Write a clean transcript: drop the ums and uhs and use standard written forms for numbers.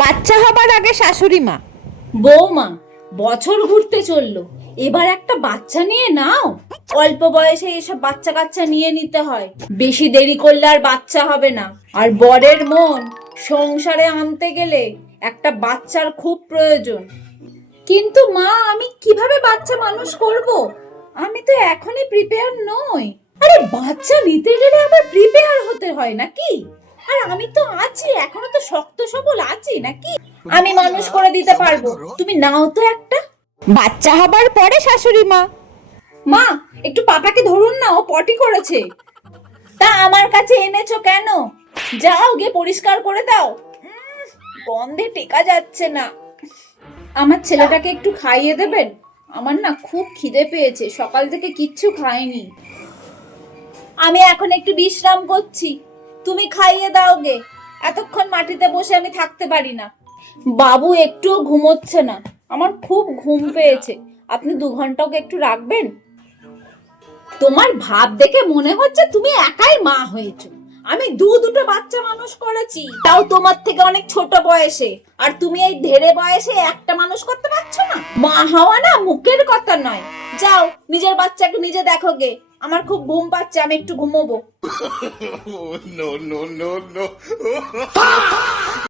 বাচ্চা হবার আগে শাশুড়ি মা। বৌমা, বছর ঘুরতে চললো, এবার একটা বাচ্চা নিয়ে নাও। অল্প বয়সে এসব বাচ্চা কাচ্চা নিয়ে নিতে হয়, বেশি দেরি করলে আর বাচ্চা হবে না। আর বরের মন সংসারে আনতে গেলে একটা বাচ্চার খুব প্রয়োজন। কিন্তু মা, আমি কিভাবে বাচ্চা মানুষ করব? আমি তো এখনই প্রিপেয়ার নই। আরে বাচ্চা নিতে গেলে আবার প্রিপেয়ার হতে হয় নাকি? আর আমি তো আছি, এখনো তো শক্ত সবল আছি নাকি? আমি মানুষ করে দিতে পারবো, তুমি নাও তো একটা। বাচ্চা হবার পরে শাশুড়ি মা। মা, একটু পাপাকে ধরুন না, ও পটি করেছে। তা আমার কাছে এনেছো কেন? যাও গিয়ে পরিষ্কার করে দাও। গন্ধে টেকা যাচ্ছে না। আমার ছেলেটাকে একটু খাইয়ে দেবেন? আমার না খুব খিদে পেয়েছে, সকাল থেকে কিচ্ছু খাইনি। আমি এখন একটু বিশ্রাম করছি, তুমি খাইয়ে দাও গে। এতক্ষণ মাটিতে বসে আমি থাকতে পারি না। বাবু একটুও ঘুমোচ্ছে না, আমার খুব ঘুম পেয়েছে। আপনি 2 ঘন্টা ওকে একটু রাখবেন? তোমার ভাব দেখে মনে হচ্ছে তুমি একাই মা হয়েছো। আমি দুটো বাচ্চা মানুষ করেছি, তাও তোমার থেকে অনেক ছোট বয়সে। আর তুমি এই ধেড়ে বয়সে একটা মানুষ করতে পারছো না? মা হওয়া না মুখের কথা নয়। যাও নিজের বাচ্চাকে নিজে দেখো গে। আমার খুব ঘুম পাচ্ছে, আমি একটু ঘুমোবো। No, no, no, no.